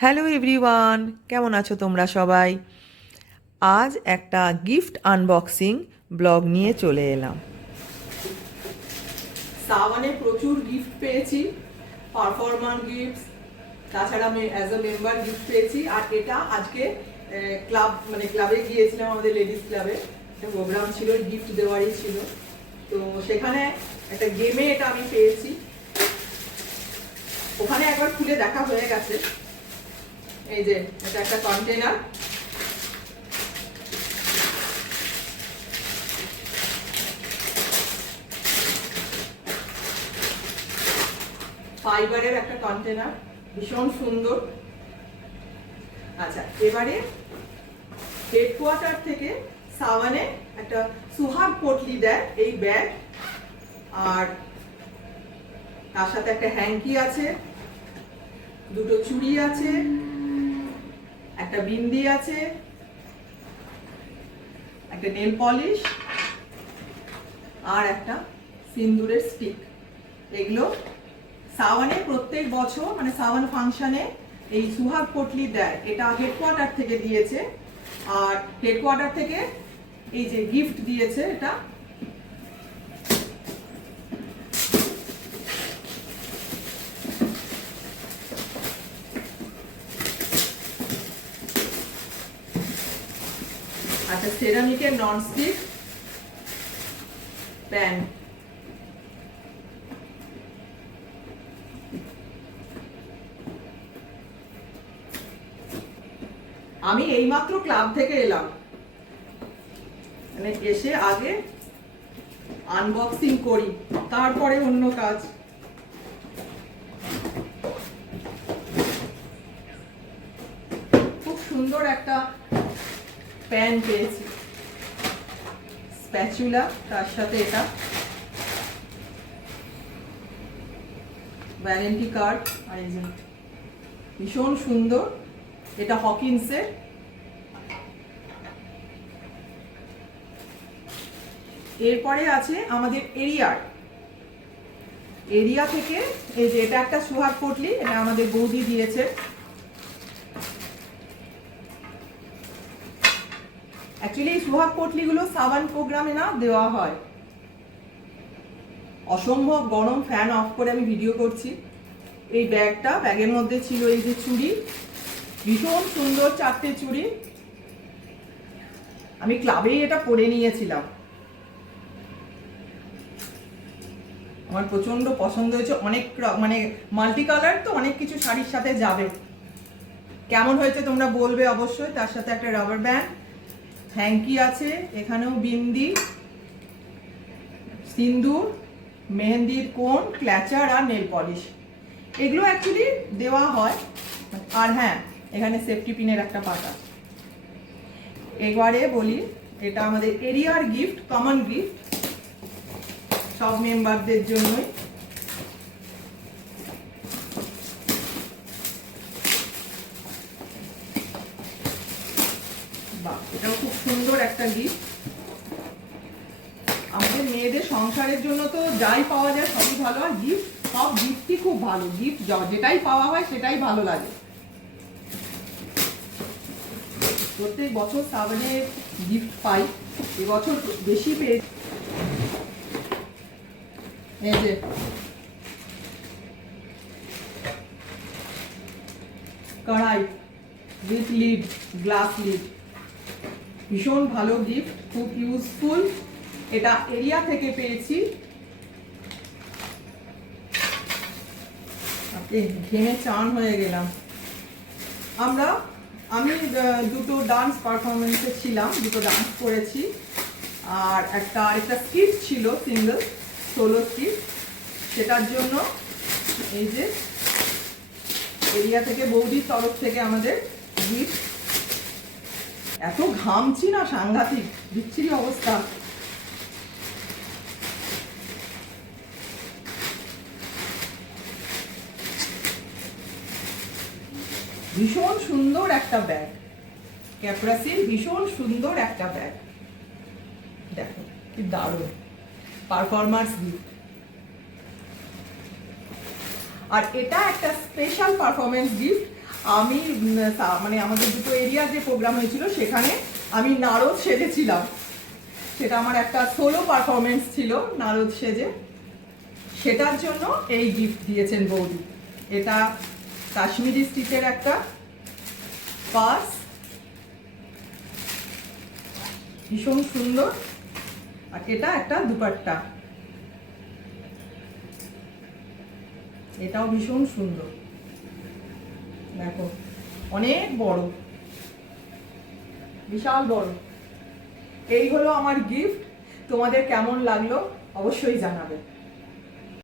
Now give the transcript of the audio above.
Hello everyone, কেমন আছো তোমরা সবাই? আজ একটা গিফট আনবক্সিং ব্লগ নিয়ে চলে এলাম। সাওয়ানে প্রচুর গিফট পেয়েছি, পারফরম্যান্স গিফট, তাছাড়া আমি অ্যাজ এ মেম্বার গিফট পেয়েছি। আর এটা আজকে ক্লাবে গিয়েছিলাম, আমাদের লেডিস ক্লাবে একটা প্রোগ্রাম ছিল, গিফট দেওয়ারই ছিল। তো সেখানে একটা গেমে এটা আমি পেয়েছি। ওখানে একবার খুলে দেখা হয়ে গেছে। এই যে এটা একটা কন্টেনার, ফাইবারের একটা কন্টেনার, ভীষণ সুন্দর। আচ্ছা, এবারে হেডকোয়ার্টার থেকে সাওয়ানে একটা সুহাগ পোটলি দেয় এই ব্যাগ, আর তার সাথে একটা হ্যাঙ্কি আছে, দুটো চুড়ি আছে, একটা বিন্দি আছে, একটা নেল পলিশ আর একটা সিন্দুরের স্টিক। এগুলো সাওয়ানে প্রত্যেক বছর সাওয়ান ফাংশনে এই সুহাগ পোটলি দেয়, এটা হেডকোয়ার্টার থেকে দিয়েছে। আর হেডকোয়ার্টার থেকে এই যে গিফট দিয়েছে, এটা আচ্ছা সেরামিকের ননস্টিক প্যান। আমি এইমাত্র ক্লাব থেকে এলাম, এসে আগে আনবক্সিং করি, তারপরে অন্য কাজ। খুব সুন্দর একটা প্যান পেয়েছি, স্প্যাচুলা, তার সাথে এটা ওয়ারেন্টি কার্ড। আর এই যে ভীষণ সুন্দর, এটা হকিন্সের। এরপরে আছে আমাদের এরিয়া থেকে এই যে এটা একটা সুহাগ পোটলি, এটা আমাদের বৌদি দিয়েছে। অ্যাকচুয়ালি এই সুহাগ পোটলিগুলো সাবান প্রোগ্রামে না দেওয়া হয়। অসম্ভব গরম, ফ্যান অফ করে আমি ভিডিও করছি। এই ব্যাগের মধ্যে ছিল এই যে চুড়ি, ভীষণ সুন্দর চারটে চুড়ি। আমি ক্লাবেই এটা পরে নিয়েছিলাম, আমার প্রচন্ড পছন্দ হয়েছে। অনেক মাল্টি কালার, তো অনেক কিছু শাড়ির সাথে যাবে। কেমন হয়েছে তোমরা বলবে অবশ্যই। তার সাথে একটা রাবার ব্যান্ড, হ্যাঙ্কি আছে, এখানেও বিন্দি, সিন্দুর, মেহেন্দির কোন, ক্ল্যাচার আর নেল পলিশ। এগুলো অ্যাকচুয়ালি দেওয়া হয়। আর হ্যাঁ, এখানে সেফটি পিনের একটা পাতা। এবারে বলি, এটা আমাদের এরিয়ার গিফট, কমন গিফট সব মেম্বারদের জন্যই। বাহ, এটাও খুব সুন্দর একটা গিফট। আমাদের মেয়েদের সংসারের জন্য তো যাই পাওয়া যায় সবই ভালো, আর গিফট সব গিফটই খুব ভালো। গিফট যেটাই পাওয়া হয় সেটাই ভালো লাগে। প্রত্যেক বছর সাবানে গিফট পাই, এবছর বেশি পেয়ে। এই যে কড়াই উইথ লিড, গ্লাস লিড, ভীষণ ভালো গিফট, খুব ইউজফুল। এটা এরিয়া থেকে পেয়েছি। ঘেমে চান হয়ে গেলাম। আমি দুটো ডান্স পারফরমেন্সে ছিলাম, দুটো ডান্স করেছি। আর আরেকটা স্কিট ছিল, সিঙ্গল সোলো স্কিট। সেটার জন্য এই যে এরিয়া থেকে বৌদির তরফ থেকে আমাদের গিফট। এত ঘামছি না, সাংঘাতিক বিচ্ছিরি অবস্থা। ভীষণ সুন্দর একটা ব্যাগ, ক্যাপ্রাসির ভীষণ সুন্দর একটা ব্যাগ। দেখো কি দারুণ পারফরম্যান্স গিফট। আর এটা একটা স্পেশাল পারফরমেন্স গিফট। আমি মানে আমাদের দুটো এরিয়ার যে প্রোগ্রাম হয়েছিল সেখানে আমি নারদ সেজেছিলাম। সেটা আমার একটা সোলো পারফরমেন্স ছিল নারদ সেজে, সেটার জন্য এই গিফট দিয়েছেন বৌদি। এটা কাশ্মীরি স্টিচের একটা পার্স, ভীষণ সুন্দর। আর এটা একটা দুপাট্টা, এটাও ভীষণ সুন্দর, দেখো অনেক বড়, বিশাল বড়। এই হলো আমার গিফট। তোমাদের কেমন লাগলো অবশ্যই জানাবে।